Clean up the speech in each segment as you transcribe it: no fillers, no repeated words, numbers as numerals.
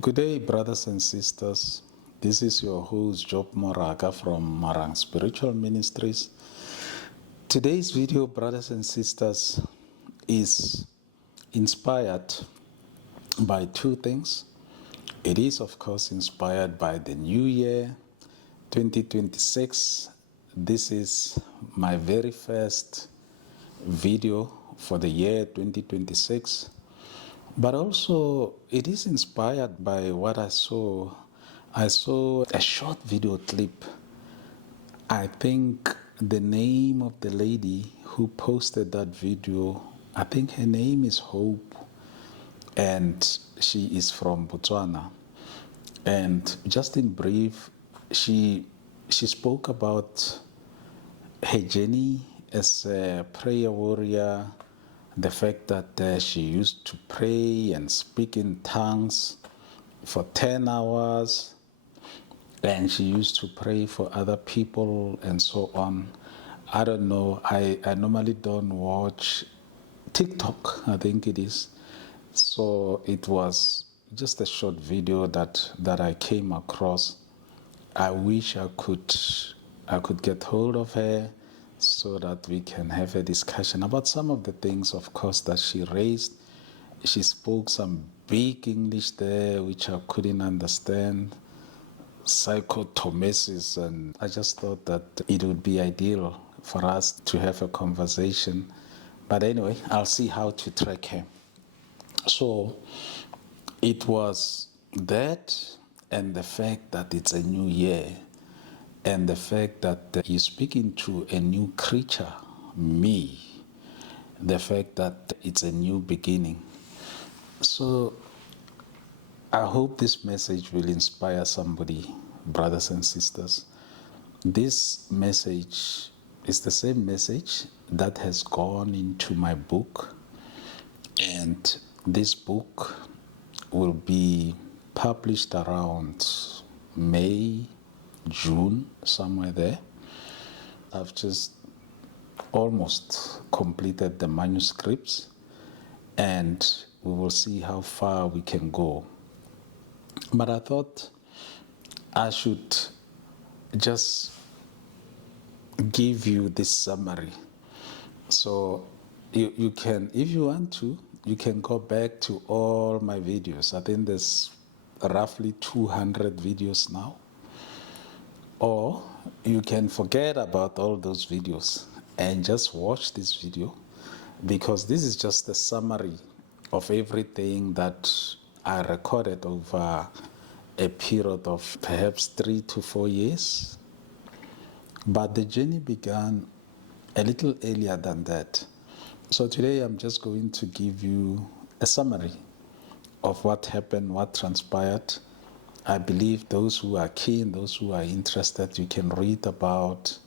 Good day, brothers and sisters. This is your host, Job Moraga from Marang Spiritual Ministries. Today's video, brothers and sisters, is inspired by two things. It is, of course, inspired by the new year, 2026. This is my very first video for the year 2026. But also, it is inspired by what I saw. I saw a short video clip. I think the name of the lady who posted that video, I think her name is Hope, and she is from Botswana. And just in brief, she spoke about her journey as a prayer warrior, the fact that she used to pray and speak in tongues for 10 hours, and she used to pray for other people and so on. I don't know, I normally don't watch TikTok, I think it is. So it was just a short video that I came across. I wish I could get hold of her so that we can have a discussion about some of the things, of course, that she raised. She spoke some big English there, which I couldn't understand, psychotomesis, and I just thought that it would be ideal for us to have a conversation. But anyway, I'll see how to track her. So it was that, and the fact that it's a new year, and the fact that you're speaking to a new creature, me, the fact that it's a new beginning. So I hope this message will inspire somebody, brothers and sisters. This message is the same message that has gone into my book, and this book will be published around May, June, somewhere there. I've just almost completed the manuscripts, and we will see how far we can go. But I thought I should just give you this summary. So you can, if you want to, you can go back to all my videos. I think there's roughly 200 videos now. Or you can forget about all those videos and just watch this video, because this is just a summary of everything that I recorded over a period of perhaps 3 to 4 years. But the journey began a little earlier than that. So today I'm just going to give you a summary of what happened, what transpired. I believe those who are keen, those who are interested, you can read about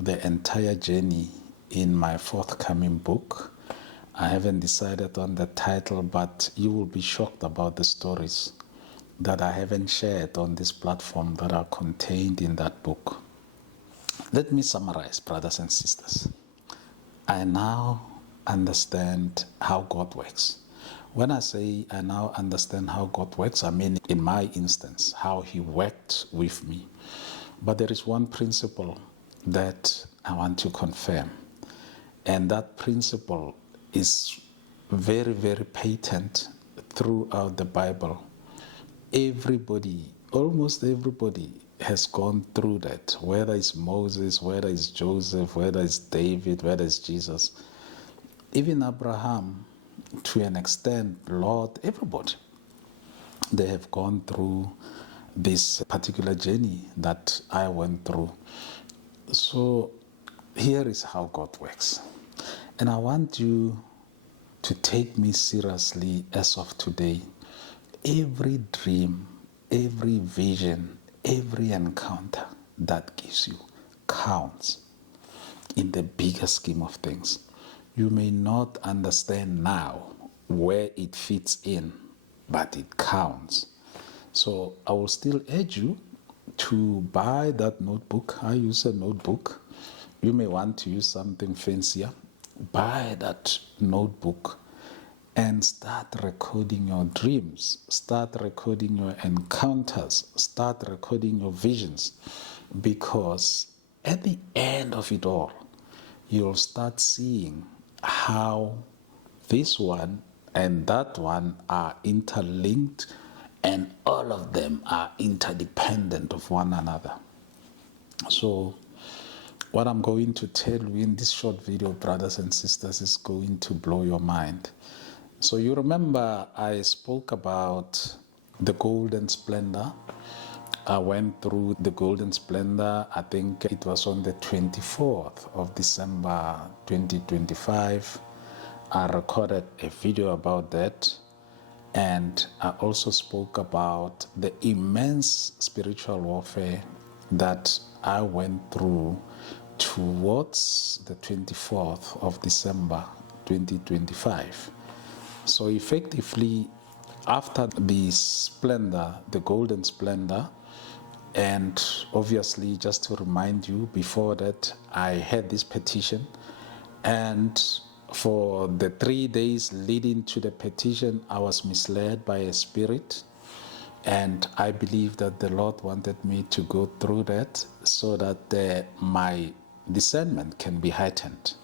the entire journey in my forthcoming book. I haven't decided on the title, but you will be shocked about the stories that I haven't shared on this platform that are contained in that book. Let me summarize, brothers and sisters. I now understand how God works. When I say I now understand how God works, I mean in my instance, how He worked with me. But there is one principle that I want to confirm. And that principle is very, very patent throughout the Bible. Everybody, almost everybody, has gone through that, whether it's Moses, whether it's Joseph, whether it's David, whether it's Jesus. Even Abraham, to an extent, Lord, everybody, they have gone through this particular journey that I went through. So here is how God works. And I want you to take me seriously as of today. Every dream, every vision, every encounter that gives you counts in the bigger scheme of things. You may not understand now where it fits in, but it counts. So I will still urge you to buy that notebook. I use a notebook. You may want to use something fancier. Buy that notebook and start recording your dreams, start recording your encounters, start recording your visions, because at the end of it all, you'll start seeing how this one and that one are interlinked, and all of them are interdependent of one another. So what I'm going to tell you in this short video, brothers and sisters, is going to blow your mind. So you remember I spoke about the golden splendor. I went through the golden splendor. I think it was on the 24th of December 2025. I recorded a video about that. And I also spoke about the immense spiritual warfare that I went through towards the 24th of December 2025. So effectively, after the splendor, the golden splendor, and obviously just to remind you, before that I had this petition, and for the 3 days leading to the petition, I was misled by a spirit, and I believe that the Lord wanted me to go through that so that my discernment can be heightened.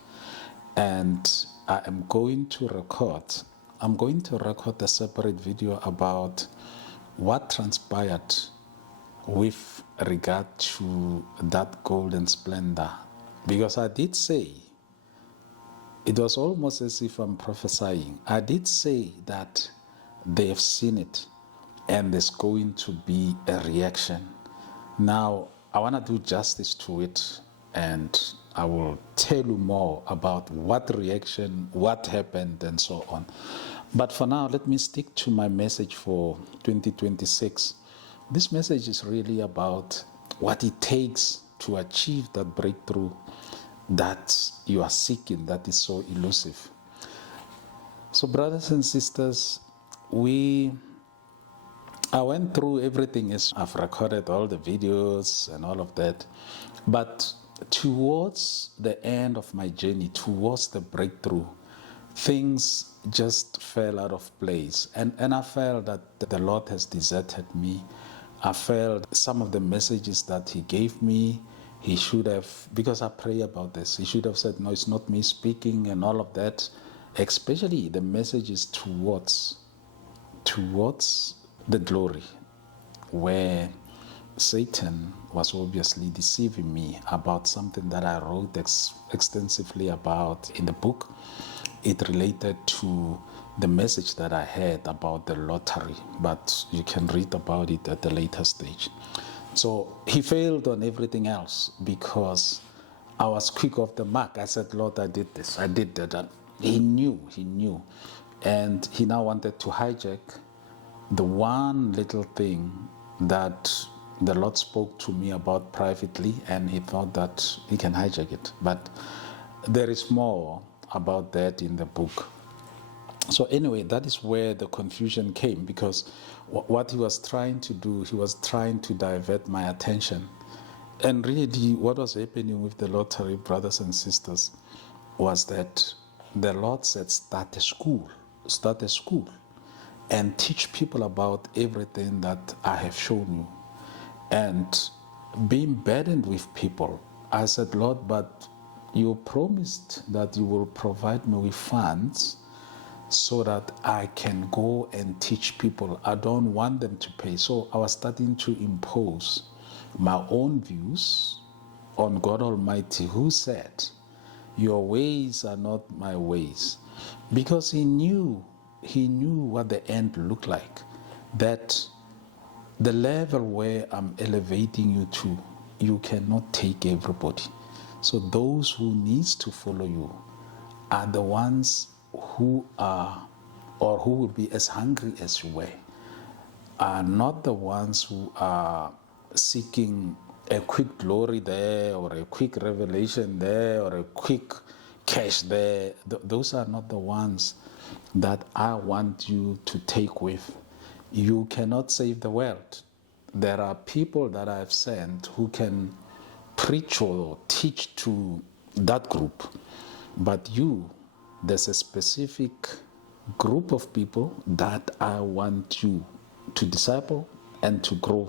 And I'm going to record a separate video about what transpired with regard to that golden splendor, because I did say, it was almost as if I'm prophesying. I did say that they've seen it and there's going to be a reaction. Now, I want to do justice to it, and I will tell you more about what reaction, what happened, and so on. But for now, let me stick to my message for 2026. This message is really about what it takes to achieve that breakthrough that you are seeking, that is so elusive. So, brothers and sisters, I went through everything. As I've recorded all the videos and all of that, but towards the end of my journey, towards the breakthrough, things just fell out of place, and I felt that the Lord has deserted me. I felt some of the messages that He gave me, He should have, because I pray about this, He should have said, no, it's not me speaking and all of that, especially the messages towards the glory, where Satan was obviously deceiving me about something that I wrote extensively about in the book. It related to the message that I had about the lottery, but you can read about it at a later stage. So he failed on everything else because I was quick off the mark. I said, Lord, I did this, I did that. And he knew. And he now wanted to hijack the one little thing that the Lord spoke to me about privately, and he thought that he can hijack it. But there is more about that in the book. So anyway, that is where the confusion came, because what he was trying to do, he was trying to divert my attention. And really, what was happening with the lottery, brothers and sisters, was that the Lord said, start a school, and teach people about everything that I have shown you. And being burdened with people, I said, Lord, but you promised that you will provide me with funds so that I can go and teach people. I don't want them to pay. So I was starting to impose my own views on God Almighty, who said, your ways are not my ways. Because he knew what the end looked like, that the level where I'm elevating you to, you cannot take everybody. So those who needs to follow you are the ones who are, or who will be as hungry as you were, are not the ones who are seeking a quick glory there, or a quick revelation there, or a quick cash there. Those are not the ones that I want you to take with. You cannot save the world. There are people that I have sent who can preach or teach to that group, but there's a specific group of people that I want you to disciple and to grow.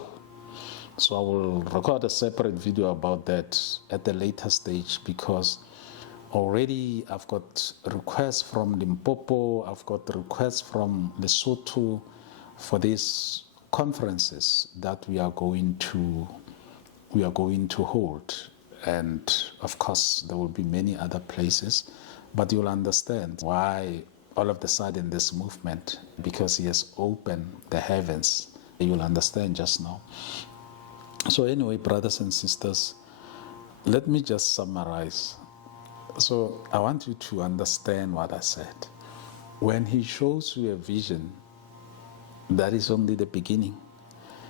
So I will record a separate video about that at a later stage, because already I've got requests from Limpopo, I've got requests from Lesotho for these conferences that we are going to hold. And of course there will be many other places, but you'll understand why all of a sudden this movement, because he has opened the heavens. You'll understand just now. So anyway, brothers and sisters, let me just summarize. So I want you to understand what I said. When he shows you a vision, that is only the beginning.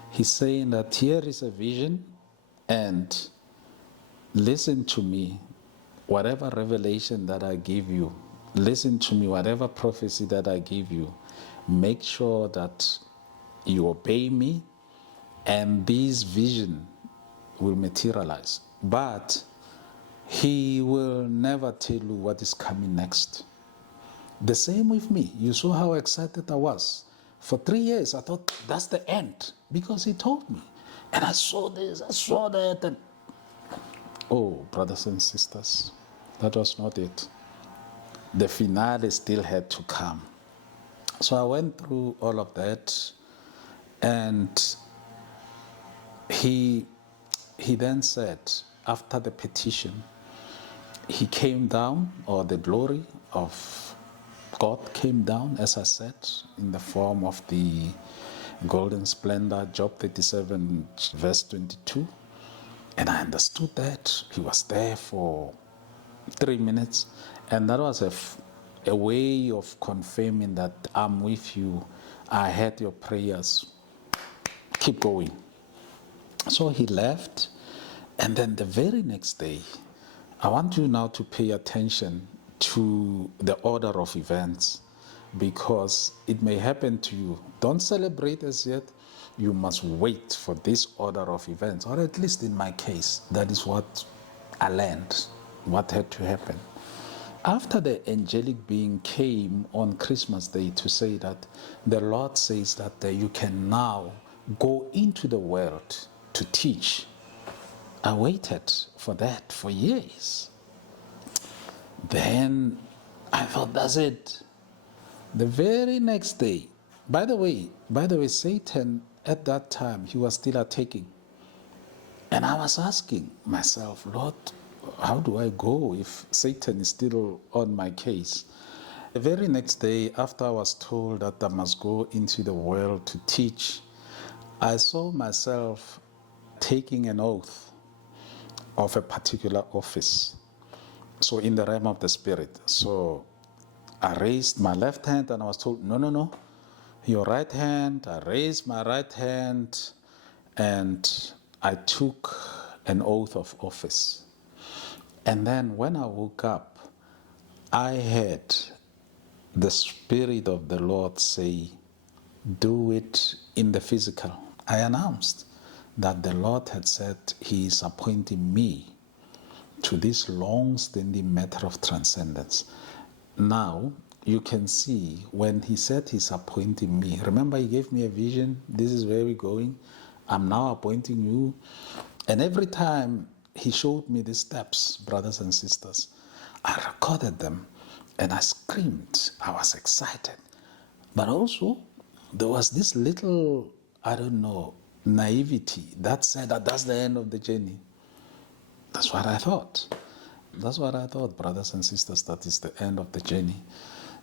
He's saying that here is a vision, and listen to me. Whatever revelation that I give you, listen to me. Whatever prophecy that I give you, make sure that you obey me, and this vision will materialize. But he will never tell you what is coming next. The same with me. You saw how excited I was. For 3 years, I thought that's the end, because he told me. And I saw this, I saw that. And oh, brothers and sisters, that was not it. The finale still had to come. So I went through all of that, and he then said, after the petition, he came down, or the glory of God came down, as I said, in the form of the golden splendor, Job 37, verse 22. And I understood that. He was there for 3 minutes. And that was a way of confirming that I'm with you. I heard your prayers. Keep going. So he left. And then the very next day, I want you now to pay attention to the order of events, because it may happen to you. Don't celebrate as yet. You must wait for this order of events, or at least in my case, that is what I learned, what had to happen. After the angelic being came on Christmas Day to say that the Lord says that you can now go into the world to teach, I waited for that for years. Then I thought, that's it. The very next day, by the way, Satan at that time, he was still attacking. And I was asking myself, Lord, how do I go if Satan is still on my case? The very next day, after I was told that I must go into the world to teach, I saw myself taking an oath of a particular office. So in the realm of the spirit. So I raised my left hand and I was told, no, your right hand. I raised my right hand and I took an oath of office. And then when I woke up, I heard the Spirit of the Lord say, do it in the physical. I announced that the Lord had said he is appointing me to this long-standing matter of transcendence. Now, you can see when he said he's appointing me. Remember, he gave me a vision. This is where we're going. I'm now appointing you. And every time he showed me these steps, brothers and sisters, I recorded them and I screamed. I was excited. But also, there was this little, naivety that said that that's the end of the journey. That's what I thought. That's what I thought, brothers and sisters, that is the end of the journey.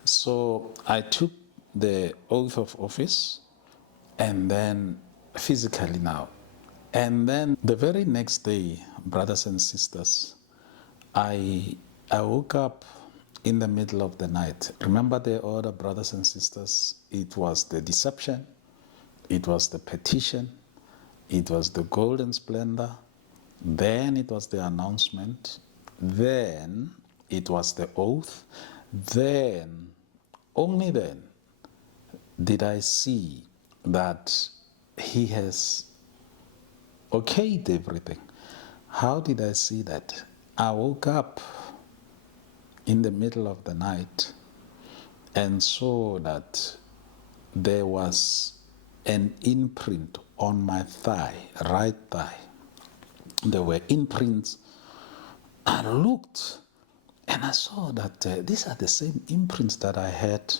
So I took the oath of office, and then physically now. And then the very next day, brothers and sisters, I woke up in the middle of the night. Remember the order, brothers and sisters? It was the deception, it was the petition, it was the golden splendor, then it was the announcement, then it was the oath, then, only then, did I see that he has okayed everything. How did I see that? I woke up in the middle of the night and saw that there was an imprint on my thigh, right thigh. There were imprints. I looked and I saw that these are the same imprints that I had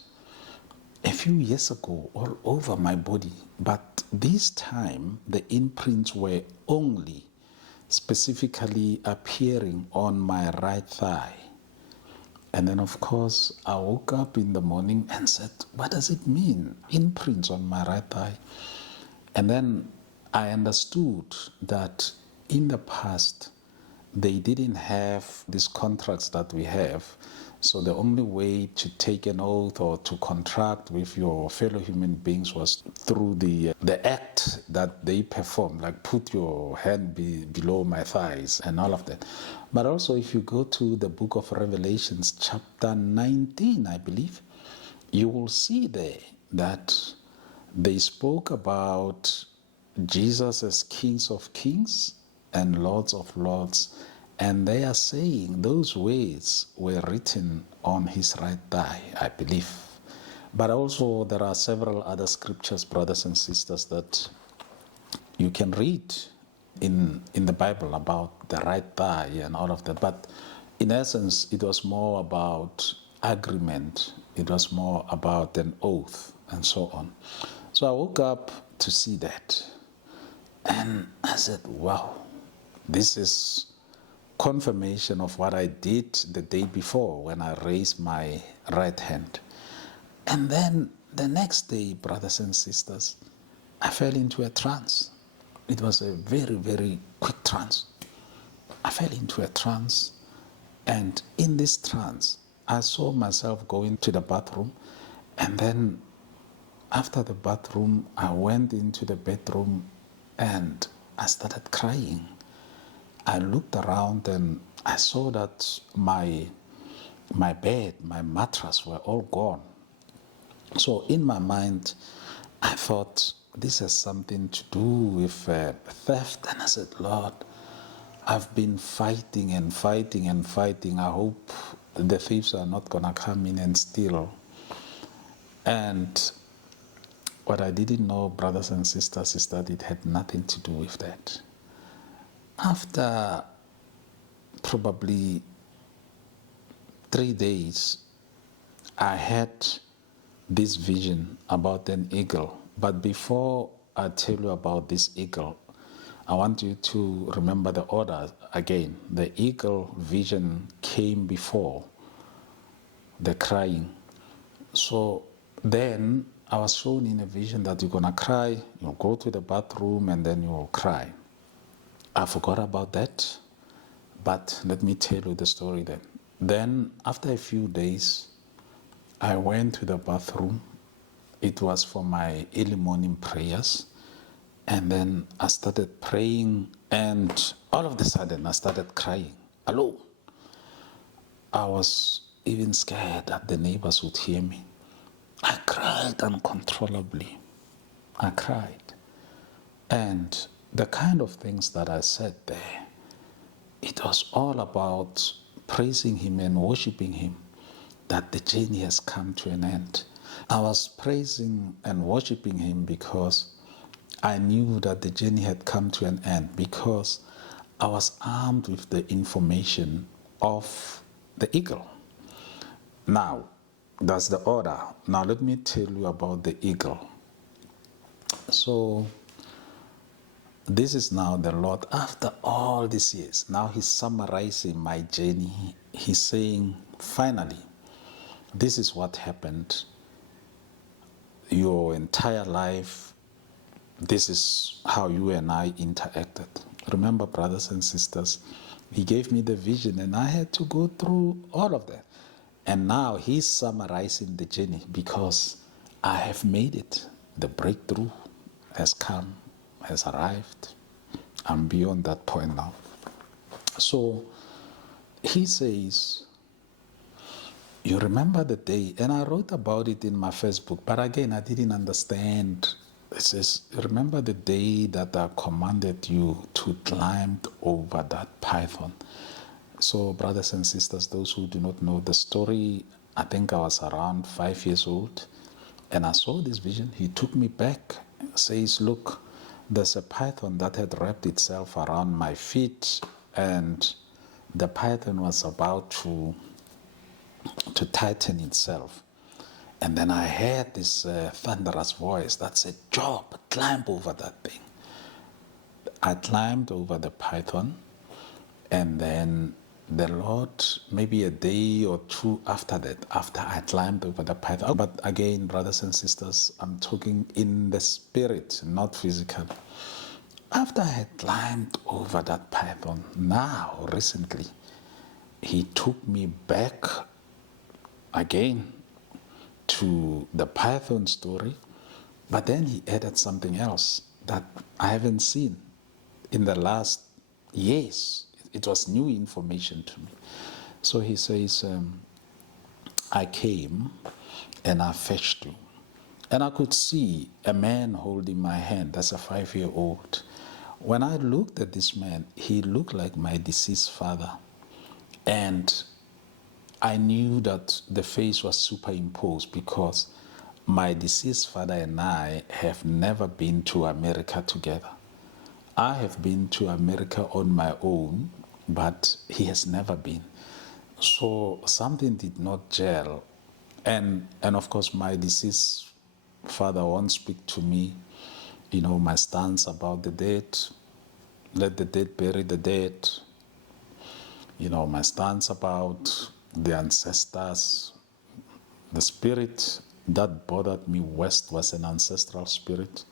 a few years ago all over my body. But this time, the imprints were only specifically appearing on my right thigh. And then, of course, I woke up in the morning and said, what does it mean? Imprints on my right thigh. And then I understood that in the past, they didn't have these contracts that we have. So the only way to take an oath or to contract with your fellow human beings was through the act that they perform, like put your hand below my thighs and all of that. But also, if you go to the book of Revelations, chapter 19, I believe, you will see there that they spoke about Jesus as Kings of Kings and Lords of Lords, and they are saying those words were written on his right thigh, I believe. But also there are several other scriptures, brothers and sisters, that you can read in the Bible about the right thigh and all of that. But in essence, it was more about agreement. It was more about an oath and so on. So I woke up to see that. And I said, wow, this is confirmation of what I did the day before when I raised my right hand. And then the next day, brothers and sisters, I fell into a trance. It was a very, very quick trance. I fell into a trance, and in this trance, I saw myself going to the bathroom, and then after the bathroom, I went into the bedroom and I started crying. I looked around and I saw that my bed, my mattress were all gone. So in my mind, I thought this has something to do with theft. And I said, Lord, I've been fighting and fighting and fighting. I hope the thieves are not going to come in and steal. And what I didn't know, brothers and sisters, is that it had nothing to do with that. After probably 3 days, I had this vision about an eagle. But before I tell you about this eagle, I want you to remember the order again. The eagle vision came before the crying. So then I was shown in a vision that you're going to cry, you'll go to the bathroom, and then you will cry. I forgot about that, but let me tell you the story then. Then, after a few days, I went to the bathroom. It was for my early morning prayers. And then I started praying, and all of a sudden I started crying alone. I was even scared that the neighbors would hear me. I cried uncontrollably. I cried. And the kind of things that I said there, it was all about praising him and worshiping him, that the journey has come to an end. I was praising and worshiping him because I knew that the journey had come to an end, because I was armed with the information of the eagle. Now, that's the order. Now let me tell you about the eagle. So this is now the Lord after all these years. Now he's summarizing my journey. He's saying, finally, this is what happened. Your entire life, this is how you and I interacted. Remember, brothers and sisters, he gave me the vision and I had to go through all of that. And now he's summarizing the journey because I have made it. The breakthrough has come, has arrived. I'm beyond that point now. So he says, you remember the day, and I wrote about it in my Facebook, but again, I didn't understand. It says, remember the day that I commanded you to climb over that python. So, brothers and sisters, those who do not know the story, I think I was around 5 years old, and I saw this vision. He took me back, says, look, there's a python that had wrapped itself around my feet, and the python was about to tighten itself. And then I heard this thunderous voice that said, Job, climb over that thing. I climbed over the python, and then the Lord, maybe a day or two after that, after I climbed over the python, but again, brothers and sisters, I'm talking in the spirit, not physical. After I had climbed over that python, now, recently, he took me back again to the python story, but then he added something else that I haven't seen in the last years. It was new information to me. So he says, I came and I fetched you. And I could see a man holding my hand. That's a 5-year-old. When I looked at this man, he looked like my deceased father. And I knew that the face was superimposed because my deceased father and I have never been to America together. I have been to America on my own, but he has never been. So something did not gel. And of course, my deceased father won't speak to me, my stance about the dead. Let the dead bury the dead. My stance about the ancestors. The spirit that bothered me west was an ancestral spirit.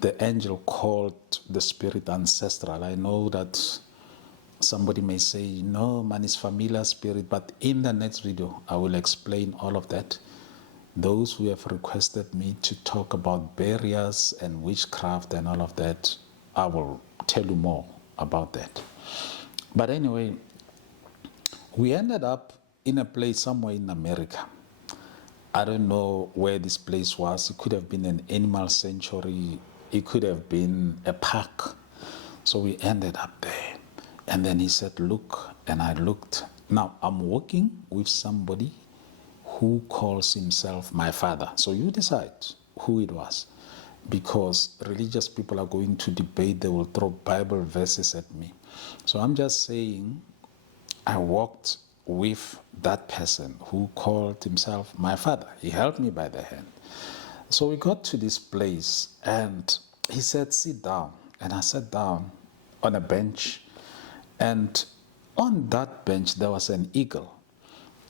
The angel called the spirit ancestral. I know that somebody may say, no, man, it's familiar spirit, but in the next video, I will explain all of that. Those who have requested me to talk about barriers and witchcraft and all of that, I will tell you more about that. But anyway, we ended up in a place somewhere in America. I don't know where this place was. It could have been an animal sanctuary. It could have been a park. So we ended up there. And then he said, look. And I looked. Now, I'm working with somebody who calls himself my father. So you decide who it was. Because religious people are going to debate. They will throw Bible verses at me. So I'm just saying, I walked with that person who called himself my father. He held me by the hand. So we got to this place and he said, sit down. And I sat down on a bench. And on that bench, there was an eagle.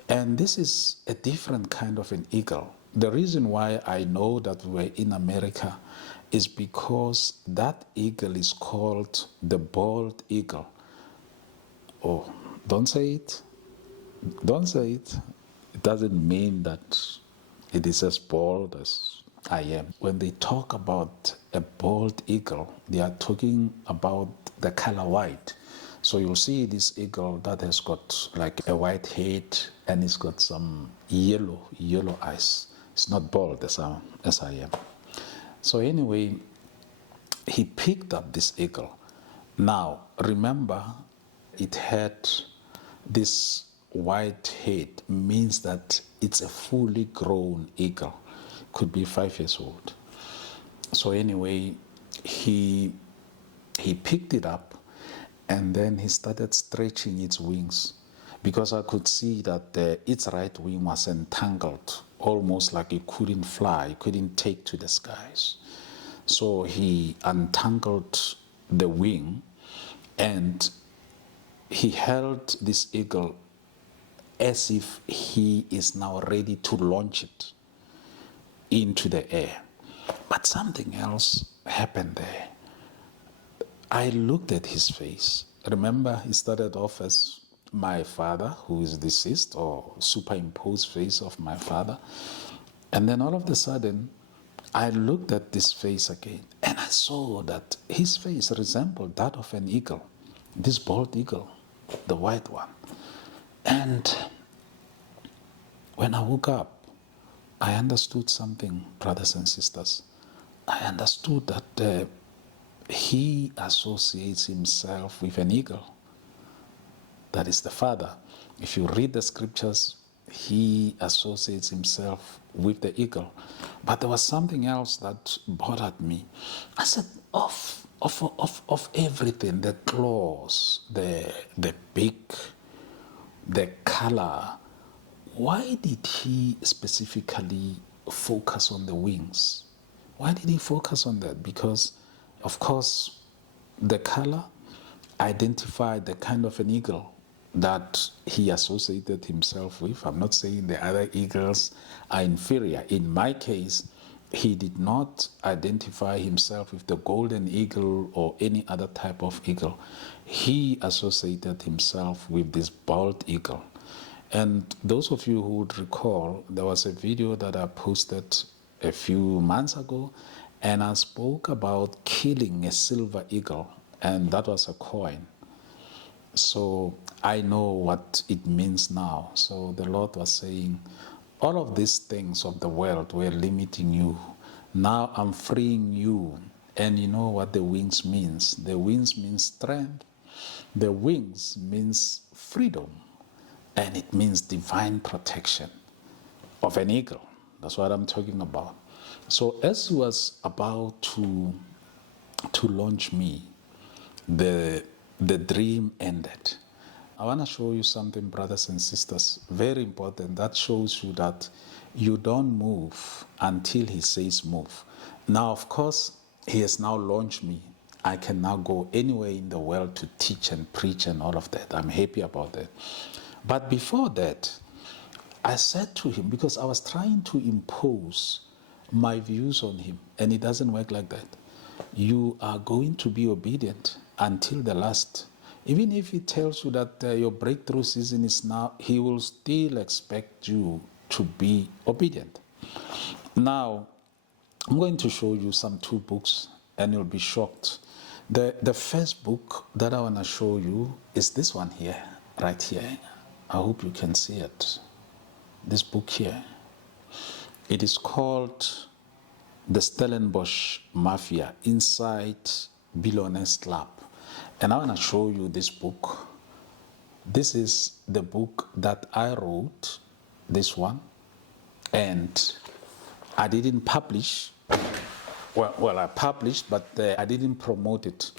And this is a different kind of an eagle. The reason why I know that we're in America is because that eagle is called the bald eagle. Oh, don't say it. Don't say it. It doesn't mean that it is as bald as I am. When they talk about a bald eagle, they are talking about the color white. So you'll see this eagle that has got like a white head and it's got some yellow eyes. It's not bald as I am. So anyway, he picked up this eagle. Now, remember, it had this white head, means that it's a fully grown eagle. Could be 5 years old. So anyway, he picked it up and then he started stretching its wings because I could see that its right wing was entangled, almost like it couldn't fly, it couldn't take to the skies. So he untangled the wing and he held this eagle as if he is now ready to launch it into the air. But something else happened there. I looked at his face. Remember, he started off as my father, who is deceased, or superimposed face of my father. And then all of a sudden, I looked at this face again, and I saw that his face resembled that of an eagle, this bald eagle, the white one. And when I woke up, I understood something, brothers and sisters. I understood that he associates himself with an eagle. That is the father. If you read the scriptures, he associates himself with the eagle. But there was something else that bothered me. I said, of everything, the claws, the beak, the color, why did he specifically focus on the wings? Why did he focus on that? Because, of course, the color identified the kind of an eagle that he associated himself with. I'm not saying the other eagles are inferior. In my case, he did not identify himself with the golden eagle or any other type of eagle. He associated himself with this bald eagle. And those of you who would recall, there was a video that I posted a few months ago, and I spoke about killing a silver eagle, and that was a coin. So I know what it means now. So the Lord was saying, all of these things of the world were limiting you. Now I'm freeing you. And you know what the wings means? The wings means strength. The wings means freedom. And it means divine protection of an eagle. That's what I'm talking about. So as he was about to launch me, the dream ended. I want to show you something, brothers and sisters, very important. That shows you that you don't move until he says move. Now, of course, he has now launched me. I can now go anywhere in the world to teach and preach and all of that. I'm happy about that. But before that, I said to him, because I was trying to impose my views on him, and it doesn't work like that. You are going to be obedient until the last. Even if he tells you that your breakthrough season is now, he will still expect you to be obedient. Now, I'm going to show you some 2 books, and you'll be shocked. The first book that I want to show you is this one here, right here. I hope you can see it. This book here. It is called The Stellenbosch Mafia Inside Billionaires Club. And I want to show you this book. This is the book that I wrote, this one. And I didn't publish. Well, I published, but I didn't promote it.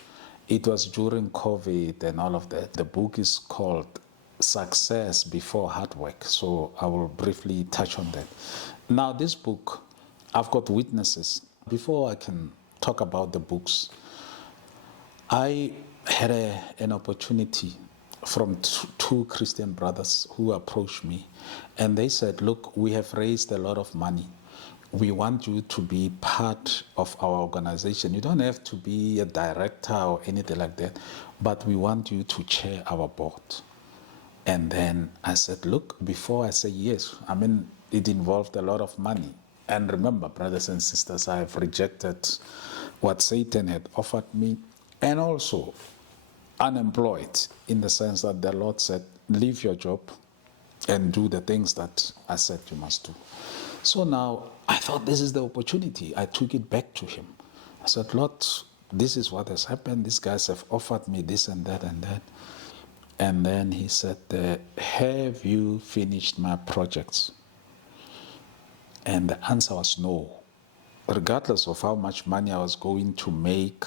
It was during COVID and all of that. The book is called Success Before Hard Work. So I will briefly touch on that. Now, this book, I've got witnesses. Before I can talk about the books, I had an opportunity from 2 Christian brothers who approached me, and they said, look, we have raised a lot of money. We want you to be part of our organization. You don't have to be a director or anything like that, but we want you to chair our board. And then I said, look, before I say yes, I mean, it involved a lot of money. And remember, brothers and sisters, I have rejected what Satan had offered me, and also unemployed, in the sense that the Lord said, leave your job and do the things that I said you must do. So now I thought this is the opportunity. I took it back to him. I said, Lord, this is what has happened. These guys have offered me this and that and that. And then he said, have you finished my projects? And the answer was no. Regardless of how much money I was going to make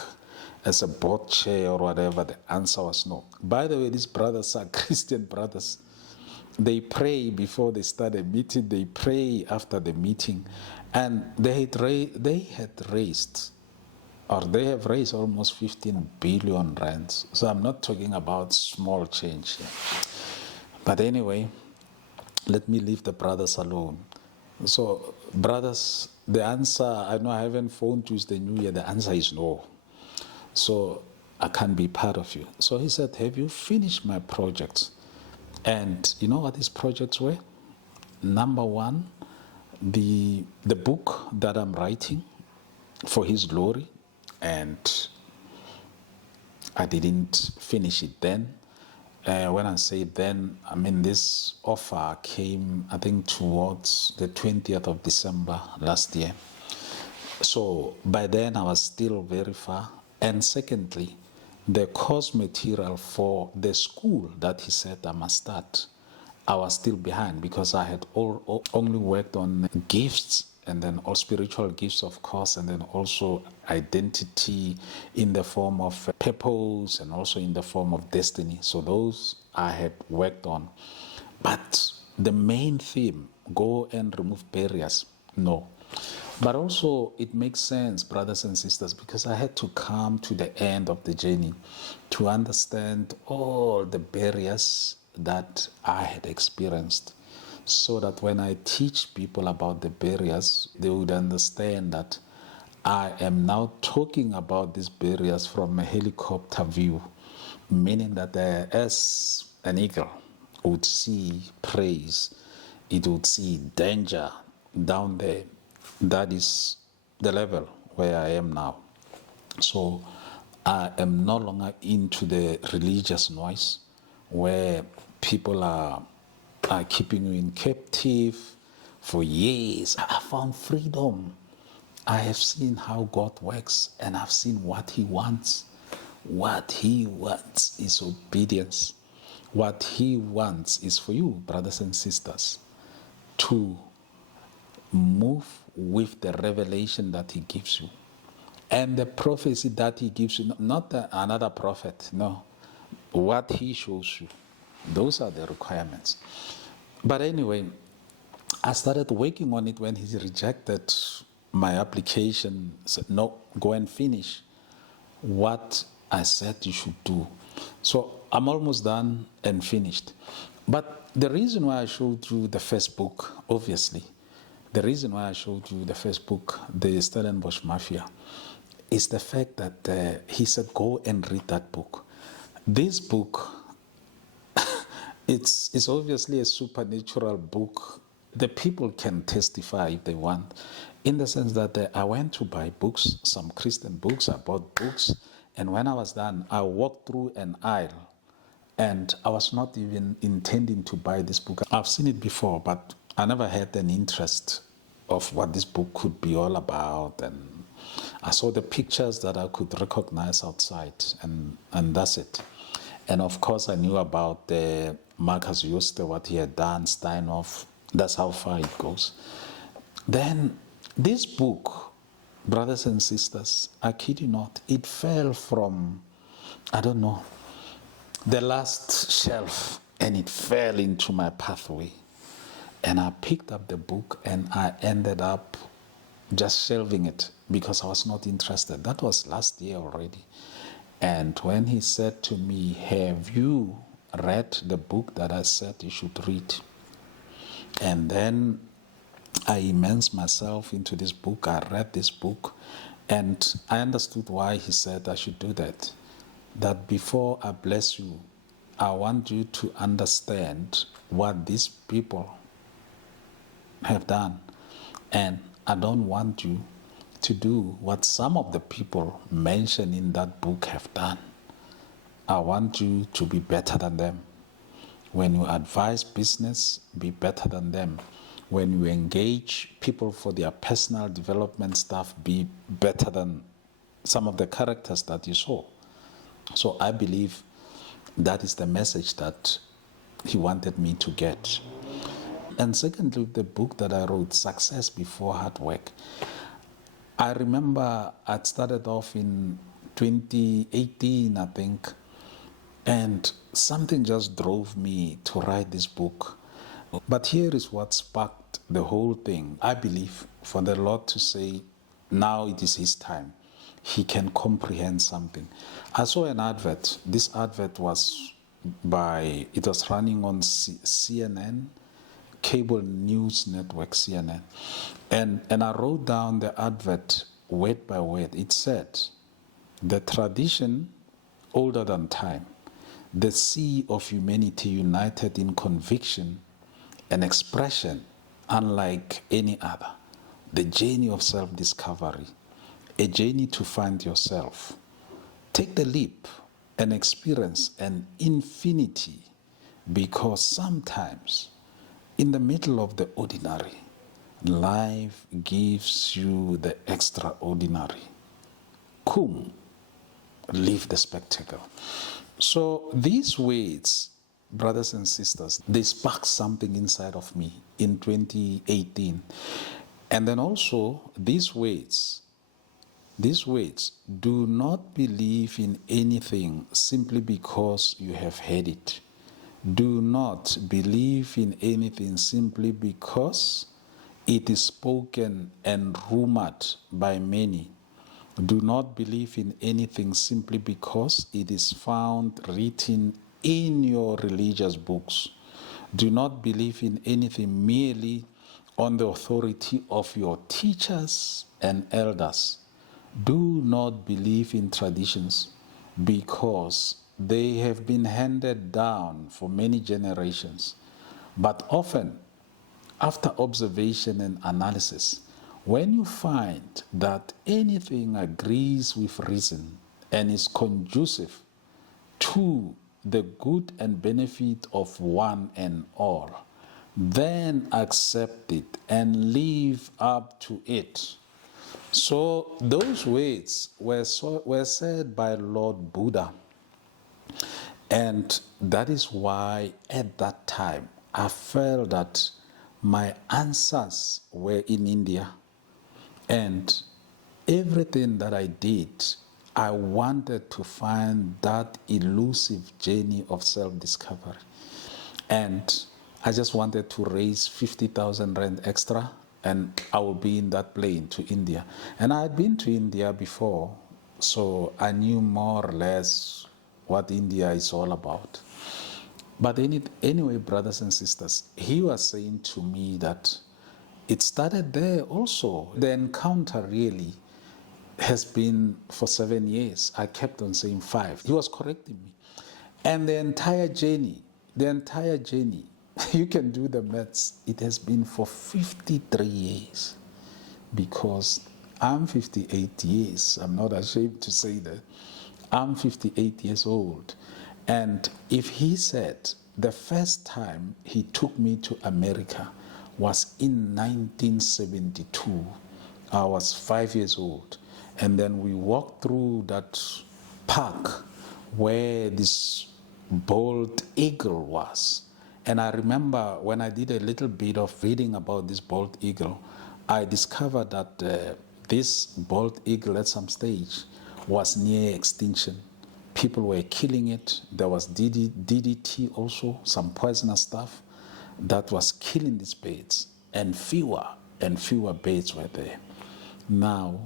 as a board chair or whatever, the answer was no. By the way, these brothers are Christian brothers. They pray before they start a meeting. They pray after the meeting. And they have raised almost 15 billion rands. So I'm not talking about small change here. But anyway, let me leave the brothers alone. So, brothers, the answer, I know I haven't phoned you, it's the new year, the answer is no. So, I can't be part of you. So he said, have you finished my projects? And you know what these projects were? Number 1, the book that I'm writing for his glory, and I didn't finish it then. When I say then, I mean this offer came, I think, towards the 20th of December last year. So by then I was still very far. And secondly, the course material for the school that he said I must start, I was still behind because I had only worked on gifts and then all spiritual gifts, of course, and then also identity in the form of purpose and also in the form of destiny. So those I had worked on. But the main theme, go and remove barriers, no. But also, it makes sense, brothers and sisters, because I had to come to the end of the journey to understand all the barriers that I had experienced, so that when I teach people about the barriers, they would understand that I am now talking about these barriers from a helicopter view, meaning that as an eagle would see praise, it would see danger down there. That is the level where I am now. So I am no longer into the religious noise where people are keeping you in captive for years. I found freedom. I have seen how God works and I've seen what He wants. What He wants is obedience. What He wants is for you, brothers and sisters, to move with the revelation that He gives you and the prophecy that He gives you, not another prophet, no. What He shows you, those are the requirements. But anyway, I started working on it when He rejected my application, said, no, go and finish what I said you should do. So I'm almost done and finished. But the reason why I showed you the first book, obviously, the reason why I showed you the first book, The Stellenbosch Mafia, is the fact that he said, go and read that book. This book, it's obviously a supernatural book. The people can testify if they want, in the sense that I went to buy books, some Christian books, I bought books, and when I was done, I walked through an aisle, and I was not even intending to buy this book. I've seen it before, but I never had an interest of what this book could be all about, and I saw the pictures that I could recognize outside, and that's it. And of course, I knew about Marcus Jooste, what he had done, Steinhoff. That's how far it goes. Then this book, brothers and sisters, I kid you not, it fell from, I don't know, the last shelf, and it fell into my pathway. And I picked up the book and I ended up just shelving it because I was not interested. That was last year already. And when he said to me, have you read the book that I said you should read? And then I immersed myself into this book. I read this book and I understood why he said I should do that. That before I bless you, I want you to understand what these people have done. And I don't want you to do what some of the people mentioned in that book have done. I want you to be better than them. When you advise business, be better than them. When you engage people for their personal development stuff, be better than some of the characters that you saw. So I believe that is the message that he wanted me to get. And secondly, the book that I wrote, Success Before Hard Work, I remember I'd started off in 2018, I think, and something just drove me to write this book. But here is what sparked the whole thing. I believe for the Lord to say, now it is His time. He can comprehend something. I saw an advert. This advert was it was running on CNN, cable news network CNN. And I wrote down the advert word by word. It said, the tradition older than time, the sea of humanity united in conviction and expression unlike any other, the journey of self-discovery, a journey to find yourself. Take the leap and experience an infinity, because sometimes in the middle of the ordinary, life gives you the extraordinary. Come, live the spectacle. So these words brothers and sisters, they sparked something inside of me in 2018. And then also, these words, do not believe in anything simply because you have heard it. Do not believe in anything simply because it is spoken and rumored by many. Do not believe in anything simply because it is found written in your religious books. Do not believe in anything merely on the authority of your teachers and elders. Do not believe in traditions because they have been handed down for many generations. But often, after observation and analysis, when you find that anything agrees with reason and is conducive to the good and benefit of one and all, then accept it and live up to it. So those words were said by Lord Buddha. And that is why at that time I felt that my answers were in India. And everything that I did, I wanted to find that elusive journey of self-discovery. And I just wanted to raise 50,000 rand extra, and I will be in that plane to India. And I had been to India before, so I knew more or less what India is all about. But anyway, brothers and sisters, he was saying to me that it started there also. The encounter really has been for 7 years. I kept on saying 5. He was correcting me. And the entire journey, you can do the maths, it has been for 53 years. Because I'm 58 years. I'm not ashamed to say that. I'm 58 years old. And if he said the first time he took me to America was in 1972, I was 5 years old. And then we walked through that park where this bald eagle was. And I remember when I did a little bit of reading about this bald eagle, I discovered that this bald eagle at some stage was near extinction. People were killing it. There was DDT also, some poisonous stuff that was killing these birds. And fewer birds were there. Now,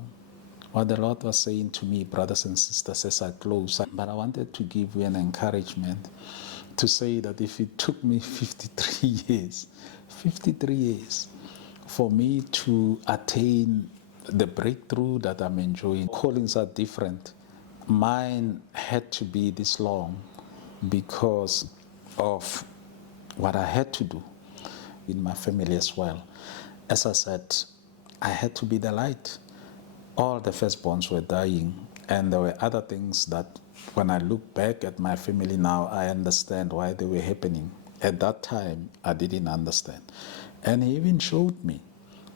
what the Lord was saying to me, brothers and sisters, as I close, but I wanted to give you an encouragement to say that if it took me 53 years for me to attain the breakthrough that I'm enjoying, callings are different. Mine had to be this long because of what I had to do in my family as well. As I said, I had to be the light. All the firstborns were dying, and there were other things that when I look back at my family now, I understand why they were happening. At that time, I didn't understand. And he even showed me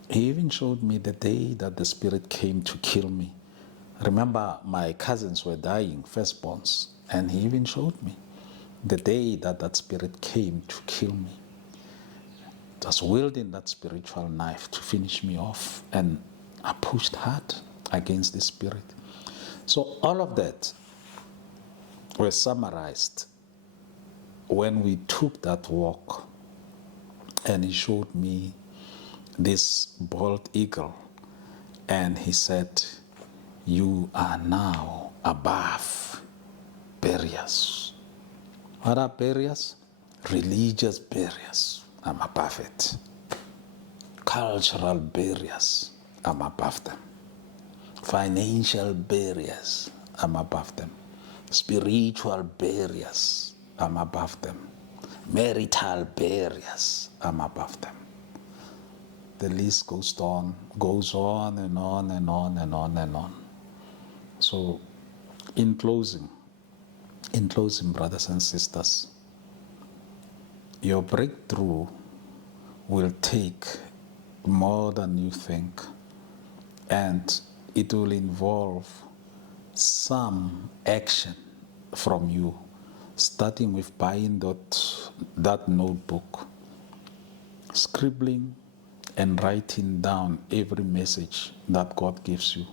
the day that the spirit came to kill me. Remember, my cousins were dying, firstborns, and he even showed me the day that that spirit came to kill me. Just wielding that spiritual knife to finish me off, and I pushed hard against the spirit. So all of that were summarized when we took that walk, and he showed me this bald eagle, and he said, "You are now above barriers." What are barriers? Religious barriers. I'm above it. Cultural barriers. I'm above them. Financial barriers. I'm above them. Spiritual barriers. I'm above them. Marital barriers. I'm above them. The list goes on and on and on and on and on. So, in closing, brothers and sisters, your breakthrough will take more than you think, and it will involve some action from you starting with buying that notebook, scribbling and writing down every message that God gives you,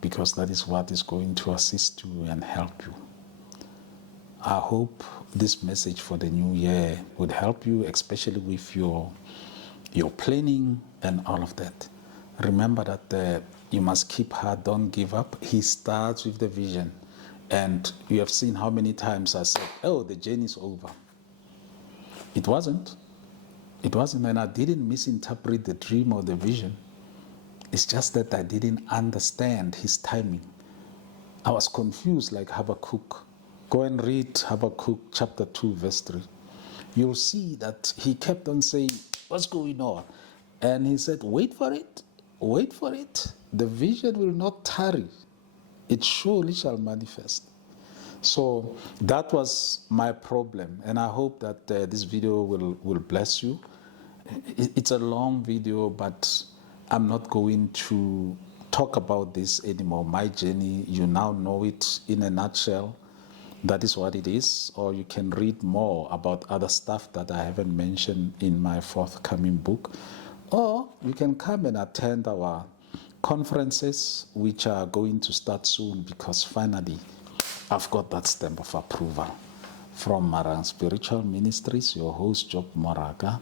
because that is what is going to assist you and help you. I hope this message for the new year would help you, especially with your planning and all of that. Remember that you must keep hard, don't give up. He starts with the vision. And you have seen how many times I said, oh, the journey is over. It wasn't. It wasn't, and I didn't misinterpret the dream or the vision. It's just that I didn't understand his timing. I was confused like Habakkuk. Go and read Habakkuk chapter 2, verse 3. You'll see that he kept on saying, what's going on? And he said, wait for it, wait for it. The vision will not tarry. It surely shall manifest. So that was my problem, and I hope that this video will bless you. It's a long video, but I'm not going to talk about this anymore. My journey, you now know it in a nutshell. That is what it is. Or you can read more about other stuff that I haven't mentioned in my forthcoming book. Or you can come and attend our conferences, which are going to start soon, because finally I've got that stamp of approval from Marang Spiritual Ministries, your host, Job Moraga.